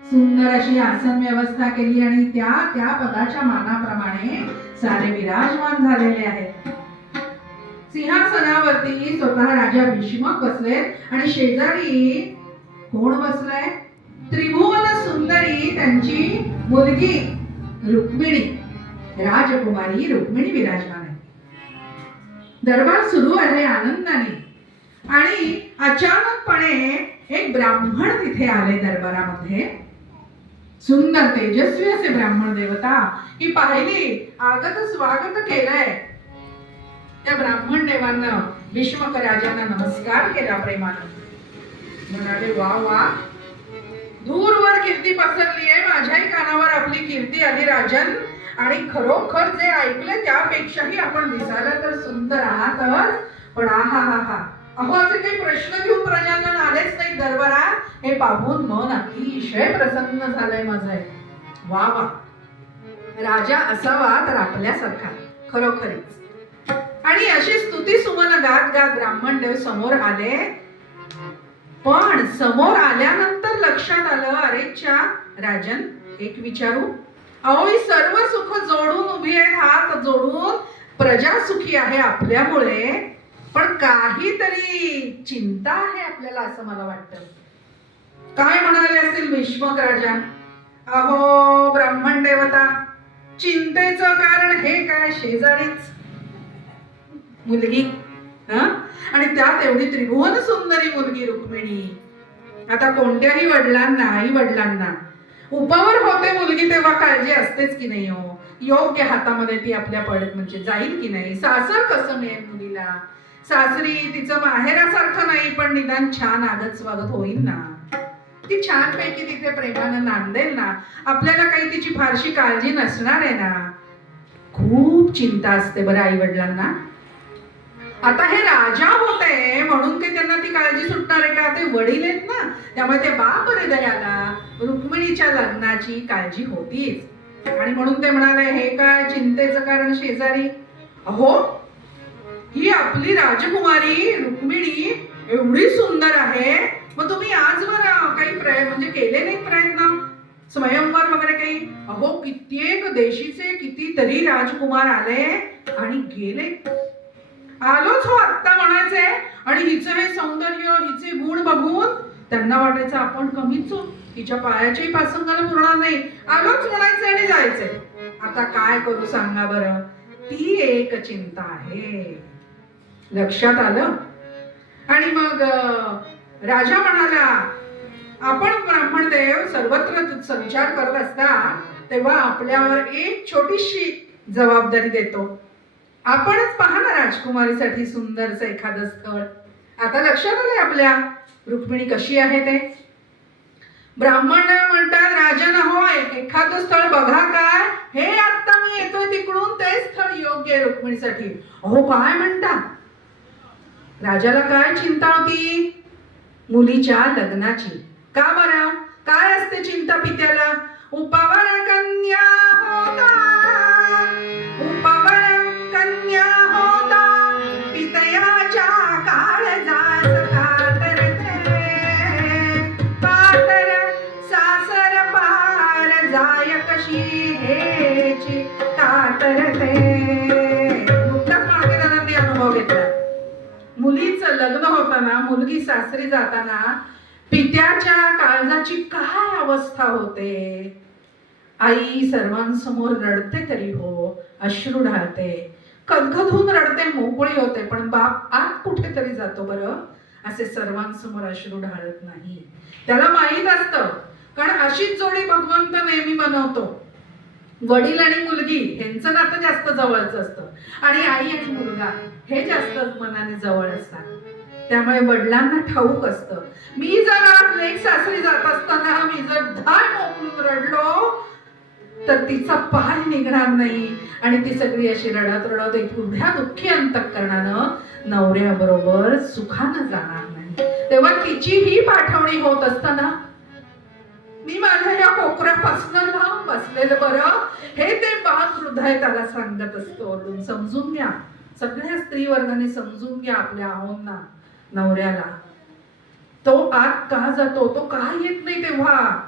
सुंदर अशी आसन व्यवस्था केली आणि त्या त्या पदाच्या मानाप्रमाणे सारे विराजमान झालेले आहेत. सिंहासनावरती स्वतः राजा भीष्मक बसलेत आणि शेजारी कोण बसलाय? त्रिभुवन सुंदरी त्यांची मुलगी रुक्मिणी, राजकुमारी रुक्मिणी विराजमान आहे. दरबार सुरू आहे आनंदाने आणि अचानकपणे एक ब्राह्मण तिथे आले दरबारामध्ये. सुंदर तेजस्वी असे ब्राह्मण देवता ही पाहिली, आगत स्वागत केलंय. त्या ब्राह्मण देवांना भीष्मक राजांना नमस्कार केला प्रेमानं. म्हणाले, वा वा, दूरवर कीर्ती पसरली आहे, माझ्याही कानावर आपली कीर्ती आली राजन. आणि खरोखर जे ऐकले त्यापेक्षाही आपण दिसायला तर सुंदर आहातच, पण आहा हा हा, अहो असे काही प्रश्न घेऊन प्रजाजन आलेच नाही दरबारात, हे पाहून मन अतिशय प्रसन्न झालंय माझं. वा वा, राजा असावा तर आपल्यासारखा खरोखरीच. आणि अशी स्तुती सुमन गात गात ब्राह्मण देव समोर आले. पण समोर आल्यानंतर लक्षात आलं, अरेच्या राजन, एक विचारू, अहो ही सर्व सुख जोडून उभी आहे, हात जोडून प्रजा सुखी आहे आपल्यामुळे, पण काहीतरी चिंता आहे आपल्याला असं मला वाटतं. काय म्हणाले असतील भीष्मक राजा? अहो ब्राह्मण देवता, चिंतेचं कारण हे काय? शेजारीच मुलगी, आणि त्यात एवढी त्रिभुवन सुंदरी मुलगी रुक्मिणी. आता कोणत्याही वडिलांना, आई वडिलांना उपावर होते मुलगी तेव्हा काळजी असतेच की नाही हो, योग्य हातामध्ये ती आपल्या पडत म्हणजे जाईल की नाही, सासर कसं मिळेल मुलीला, सासरी तिचं माहेरासारखं नाही पण निदान छान आगत स्वागत होईल ना, ती छान पैकी तिथे प्रेमानं नांदेल ना, आपल्याला काही तिची फारशी काळजी नसणार आहे ना. खूप चिंता असते बरं आई वडिलांना. आता हे राजा होते म्हणून काही त्यांना ती काळजी सुटणार आहे का? ते वडील आहेत ना, त्यामुळे ते बाप हृदयाला रुक्मिणीच्या लग्नाची काळजी होतीच. आणि म्हणून ते म्हणाले, हे काय चिंतेचं कारण शेजारी? अहो ही आपली राजकुमारी रुक्मिणी एवढी सुंदर आहे, मग तुम्ही आजवर काही म्हणजे केले नाही प्रयत्न, स्वयंवर वगैरे काही? अहो कित्येक देशीचे कितीतरी राजकुमार आले आणि गेले, आलोच हो आत्ता म्हणायचे, आणि हिचं हे सौंदर्य, हिचे गुण बघून त्यांना वाटायचं आपण कमीच, हिच्या पायाच्याही पासंगाला पुरणार नाही, आलोच म्हणायचे आणि जायचे. आता काय करू सांगा बरं, ती एक चिंता आहे. लक्षात आलं. आणि मग राजा म्हणाला, आपण ब्राह्मणदेव सर्वत्र संचार करत असता तेव्हा आपल्यावर एक छोटीशी जबाबदारी देतो. आपणच पहा ना राजकुमारीसाठी सुंदरचं एखादं स्थळ. आता लक्षात आलंय आपल्या रुक्मिणी कशी आहे ते. ब्राह्मण म्हणतात, राजन होय, एखादं स्थळ बघा काय, हे आता मी येतोय तिकडून, ते स्थळ योग्य आहे रुक्मिणीसाठी. अहो काय म्हणता? राजाला काय चिंता होती? मुलीच्या लग्नाची. का बरं? काय असते चिंता पित्याला? उपवर कन्या होता, उपवर कन्या होता, पितयाच्या काळजात कातरते, कातर सासर पार जाय कशी हेची कातरते. नुकताच माळकरीदारांनी अनुभव घेतला. मुलीचं लग्न होताना, मुलगी सासरी जाताना पित्याच्या काळजाची काय अवस्था होते. आई सर्वांसमोर रडते तरी हो, अश्रू ढाळते, कदकदून रडते, मोकळी होते, पण बाप आत कुठेतरी जातो बरं, असे सर्वांसमोर अश्रू ढाळत नाही. त्याला माहीत असतं, कारण अशीच जोडी भगवंत नेहमी बनवतो. वडील आणि मुलगी यांचं नातं जास्त जवळचं असतं, आणि आई आणि मुलगा हे जास्त मनाने जवळ असतात. त्यामुळे वडिलांना ठाऊक असतं, मी जर आज लेक सासरी जात असताना मी जर धाय मोकळून रडलो तर तिचा पाय निघणार नाही, आणि ती सगळी अशी रडत रडत एक उभ्या दुःखी अंतःकरणानं नवऱ्याबरोबर सुखानं जाणार नाही. तेव्हा तिची ही पाठवणी होत असताना मी माझ्या या कोकरापासून लांब बसलेलं बरं, हे ते बाप हृदय त्याला सांगत असतो. समजून घ्या, सगळ्या स्त्री वर्गाने समजून घ्या आपल्या आहोंना, नवऱ्याला. तो तो आत का जातो, तो का येत नाही तेव्हा.